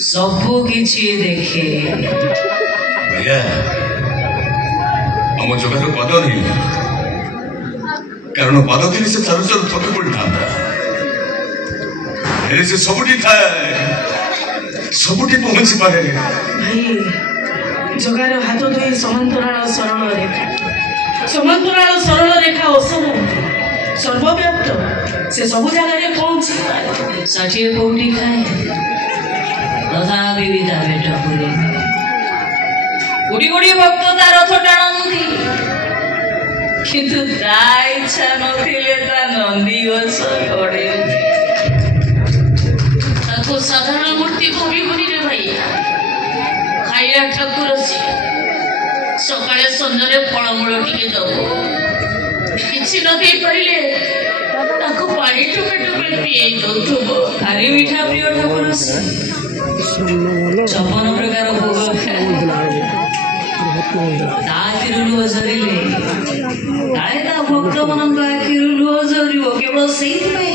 सबू किछि देखे भैया आम जगार पद नहीं कारण पद थी से चारु चारु थके पड़ी था से सबुठी थाए सबुठी पहुंची पारे भाई जगार हाथ धोई समांतराल सरल रेखा असम सर्वव्याप्त से सब जगह पहुंची षाठिए कौटी खाए तथापि भी ता पेट पूरे गुड़ी गुड़ी भक्त ता रथ टाणती किंतु ता इच्छा नथिले ता नंदी घोष गड़े ताको साधारण मूर्ति को भी गुनी रे भाई खाइया ठाकुर सी सकाळे संजरे फलमूल टिके दबो किछि न दे परिले ताको पानी टुपे टुपे पिए दउथबो अरे मीठा प्रिय ठाकुर सी छपन प्रकार भोग तातिरुलुव झरिले काले ता भक्त मनंग आखिरुलुव झरिबो केवल सेहि